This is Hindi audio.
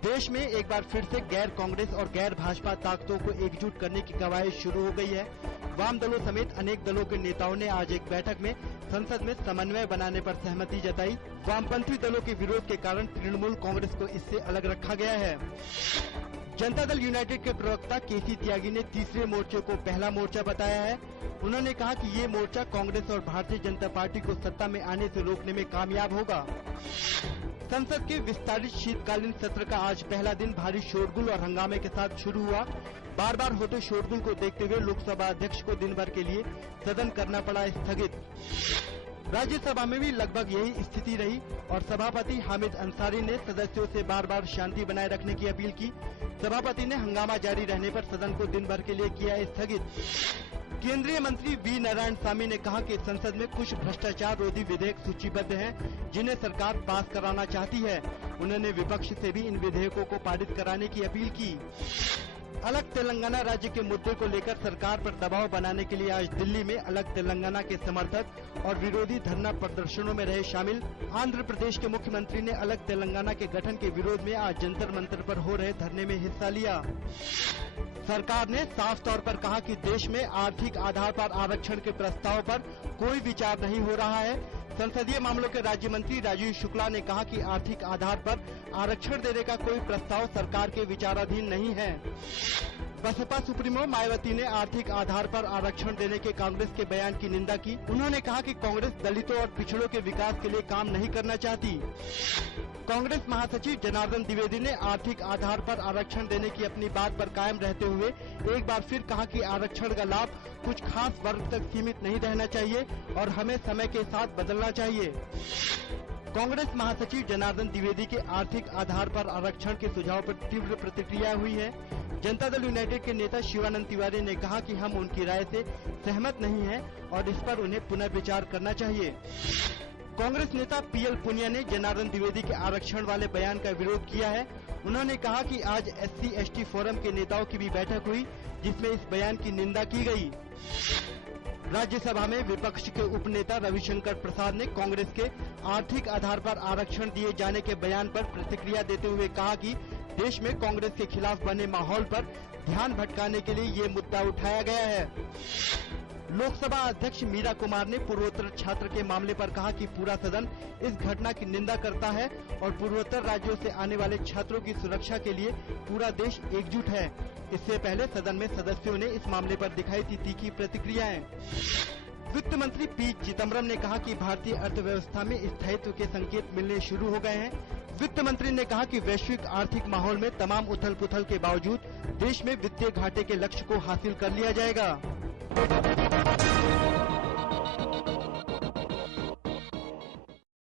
देश में एक बार फिर से गैर कांग्रेस और गैर भाजपा ताकतों को एकजुट करने की कवायद शुरू हो गई है। वाम दलों समेत अनेक दलों के नेताओं ने आज एक बैठक में संसद में समन्वय बनाने पर सहमति जताई। वामपंथी दलों के विरोध के कारण तृणमूल कांग्रेस को इससे अलग रखा गया है। जनता दल यूनाइटेड के प्रवक्ता केसी त्यागी ने तीसरे मोर्चे को पहला मोर्चा बताया है। उन्होंने कहा कि ये मोर्चा कांग्रेस और भारतीय जनता पार्टी को सत्ता में आने से रोकने में कामयाब होगा। संसद के विस्तारित शीतकालीन सत्र का आज पहला दिन भारी शोरगुल और हंगामे के साथ शुरू हुआ। बार बार होते शोरगुल को देखते हुए लोकसभा अध्यक्ष को दिन भर के लिए सदन करना पड़ा स्थगित। राज्यसभा में भी लगभग यही स्थिति रही और सभापति हामिद अंसारी ने सदस्यों से बार बार शांति बनाए रखने की अपील की। सभापति ने हंगामा जारी रहने पर सदन को दिन भर के लिए किया स्थगित। केंद्रीय मंत्री वी नारायण स्वामी ने कहा कि संसद में कुछ भ्रष्टाचार रोधी विधेयक सूचीबद्ध हैं, जिन्हें सरकार पास कराना चाहती है। उन्होंने विपक्ष से भी इन विधेयकों को पारित कराने की अपील की। अलग तेलंगाना राज्य के मुद्दे को लेकर सरकार पर दबाव बनाने के लिए आज दिल्ली में अलग तेलंगाना के समर्थक और विरोधी धरना प्रदर्शनों में रहे शामिल। आंध्र प्रदेश के मुख्यमंत्री ने अलग तेलंगाना के गठन के विरोध में आज जंतर मंतर पर हो रहे धरने में हिस्सा लिया। सरकार ने साफ तौर पर कहा कि देश में आर्थिक आधार पर आरक्षण के प्रस्ताव पर कोई विचार नहीं हो रहा है। संसदीय मामलों के राज्य मंत्री राजीव शुक्ला ने कहा कि आर्थिक आधार पर आरक्षण देने का कोई प्रस्ताव सरकार के विचाराधीन नहीं है। बसपा सुप्रीमो मायावती ने आर्थिक आधार पर आरक्षण देने के कांग्रेस के बयान की निंदा की। उन्होंने कहा कि कांग्रेस दलितों और पिछड़ों के विकास के लिए काम नहीं करना चाहती। कांग्रेस महासचिव जनार्दन द्विवेदी ने आर्थिक आधार पर आरक्षण देने की अपनी बात पर कायम रहते हुए एक बार फिर कहा कि आरक्षण का लाभ कुछ खास वर्ग तक सीमित नहीं रहना चाहिए और हमें समय के साथ बदलना चाहिए। कांग्रेस महासचिव जनार्दन द्विवेदी के आर्थिक आधार पर आरक्षण के सुझाव पर तीव्र प्रतिक्रिया हुई है। जनता दल यूनाइटेड के नेता शिवानंद तिवारी ने कहा कि हम उनकी राय से सहमत नहीं हैं और इस पर उन्हें पुनर्विचार करना चाहिए। कांग्रेस नेता पीएल पुनिया ने जनार्दन द्विवेदी के आरक्षण वाले बयान का विरोध किया है। उन्होंने कहा कि आज SC/ST फोरम के नेताओं की भी बैठक हुई, जिसमें इस बयान की निंदा की गई। राज्यसभा में विपक्ष के उपनेता रविशंकर प्रसाद ने कांग्रेस के आर्थिक आधार पर आरक्षण दिए जाने के बयान पर प्रतिक्रिया देते हुए कहा कि देश में कांग्रेस के खिलाफ बने माहौल पर ध्यान भटकाने के लिए ये मुद्दा उठाया गया है। लोकसभा अध्यक्ष मीरा कुमार ने पूर्वोत्तर छात्र के मामले पर कहा कि पूरा सदन इस घटना की निंदा करता है और पूर्वोत्तर राज्यों से आने वाले छात्रों की सुरक्षा के लिए पूरा देश एकजुट है। इससे पहले सदन में सदस्यों ने इस मामले पर दिखाई थी तीखी प्रतिक्रियाएं। वित्त मंत्री पी चिदम्बरम ने कहा कि भारतीय अर्थव्यवस्था में स्थायित्व के संकेत मिलने शुरू हो गए हैं। वित्त मंत्री ने कहा कि वैश्विक आर्थिक माहौल में तमाम उथल पुथल के बावजूद देश में वित्तीय घाटे के लक्ष्य को हासिल कर लिया जाएगा।